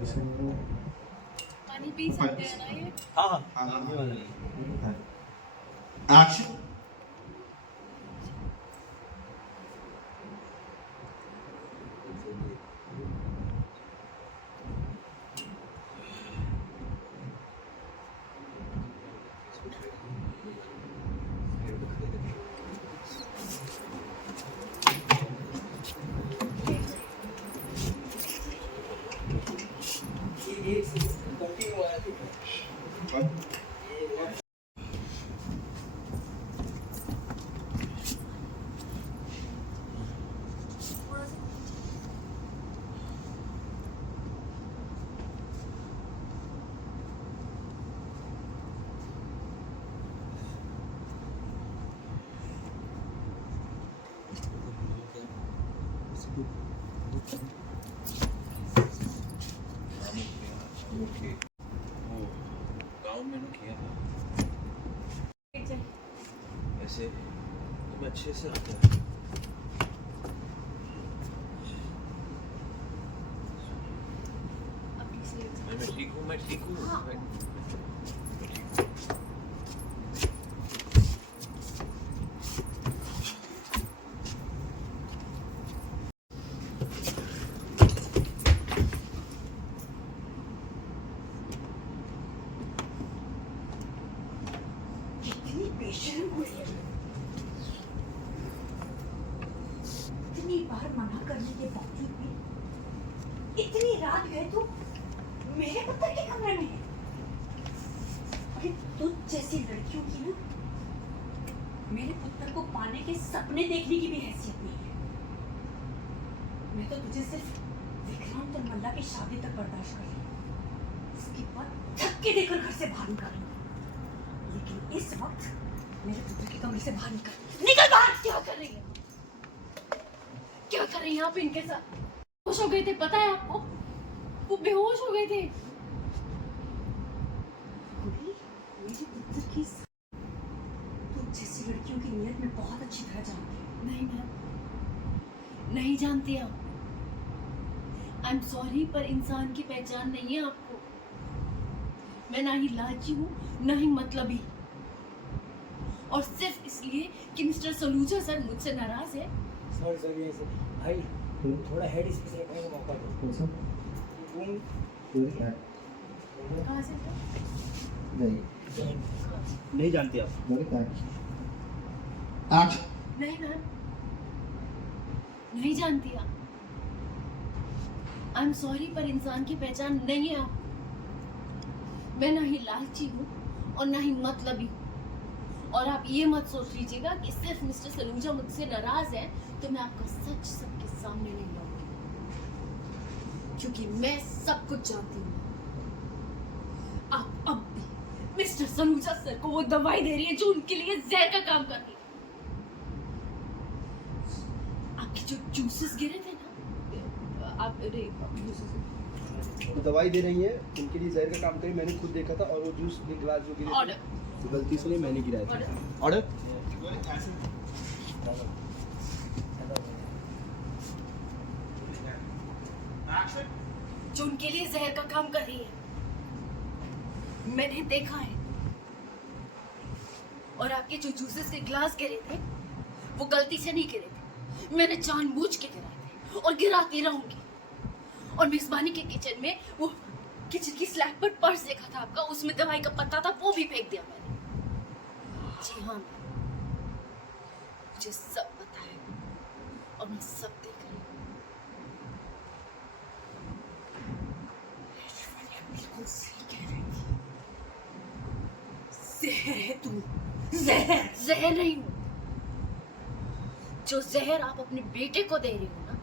पानी पी सकते हैं ना ये? हाँ एक्शन। गाँव में ना किया था ऐसे तुम अच्छे से आता है। मैं ठीक हूँ, मैं ठीक हूँ। इतनी बार मना करने के बावजूद भी इतनी रात गए तो मेरे पुत्र के कमरे में। अरे तुझ जैसी लड़कियों की ना मेरे पुत्र को पाने के सपने देखने की भी हैसियत नहीं है। मैं तो तुझे सिर्फ विक्रांत और मल्ला की शादी तक बर्दाश्त कर रही, उसके बाद धक्के देकर घर से बाहर निकालूंगा। लेकिन इस वक्त मेरे पुत्र के कमरे से बाहर निकल बाहर। क्या कर रही है, क्या कर रही हैं आप इनके साथ? बेहोश हो गए थे, पता है आपको? वो बेहोश हो गए थे। मेरे पुत्र की तुम जैसी लड़कियों की नीयत में बहुत अच्छी तरह जानती हूँ। नहीं मैम, नहीं जानती आप। आई एम सॉरी, पर इंसान की पहचान नहीं है आपको। मैं ना ही लालची हूँ ना ही मतलबी, और सिर्फ इसलिए कि मिस्टर सलूजा सर मुझसे नाराज है। सॉरी ऐसे भाई थोड़ा हेड स्पेस रखने का मौका दो। कहाँ से नहीं जानते आप? एक्शन। नहीं मैम, नहीं जानती आप। आई एम सॉरी, पर इंसान की पहचान नहीं है आप। मैं ना ही लालची हूँ और ना ही मतलबी हूँ। और आप ये मत सोच लीजिएगा कि सिर्फ मिस्टर सलूजा मुझसे नाराज है तो मैं आपका सच सबके सामने नहीं लाऊंगी, क्योंकि मैं सब कुछ जानती हूँ। आप अब भी मिस्टर सलूजा सर को वो दवाई दे रही है जो उनके लिए जहर का काम कर रही है। आपके जो जूसेस गिरे थे ना, आप तो दवाई दे रही है, उनके लिए जहर का काम करी। मैंने खुद देखा था, और वो जूस के गिलास जो गिरे ऑर्डर, तो गलती से नहीं मैंने गिराया था। ऑर्डर। जो उनके लिए जहर का काम कर रही है, मैंने देखा है। और आपके जो जूसेस के ग्लास गिरे थे वो गलती से नहीं गिरे थे, मैंने जानबूझ के गिराए थे और गिराती रहूंगी। और मेजबानी के किचन में वो किचन की स्लैब पर पर्स देखा था आपका, उसमें दवाई का पत्ता था, वो भी फेंक दिया मैंने। जी हाँ, मुझे सब पता है और मैं सब देख रही हूँ। बिल्कुल सही कह रही थी। जहर है तू, जहर। जहर नहीं हूँ। जो जहर आप अपने बेटे को दे रही हो ना,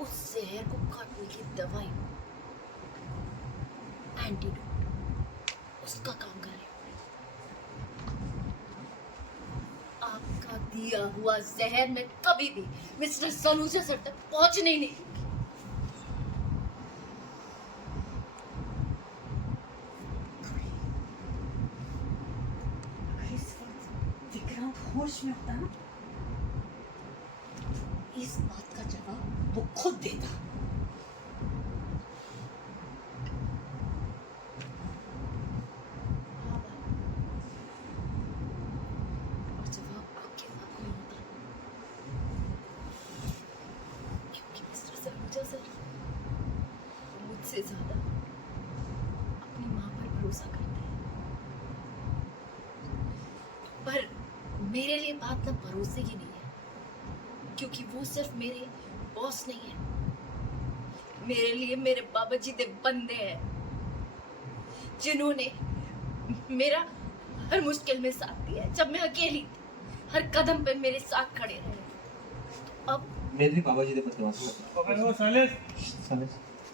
उस जहर को काटने की दवाई, एंटीडोट, उसका काम कर रही हूँ। आपका दिया हुआ जहर मैं कभी भी मिस्टर सलूजा सर तक पहुंचने ही नहीं दूंगी। इस वक्त विक्रांत होश में होता ना, इस बात का जवाब वो खुद देता। मिस्टर सर, मुझसे ज्यादा अपनी माँ पर भरोसा करते हैं, पर मेरे लिए बात ना भरोसे की नहीं है, क्योंकि वो सिर्फ मेरे बॉस नहीं है, मेरे लिए मेरे बाबा जी दे बंदे हैं, जिन्होंने मेरा हर मुश्किल में साथ दिया है। जब मैं अकेली थी, हर कदम पे मेरे साथ खड़े रहे। अब मेरे बाबा जी दे बदमाश पकड़ो साले।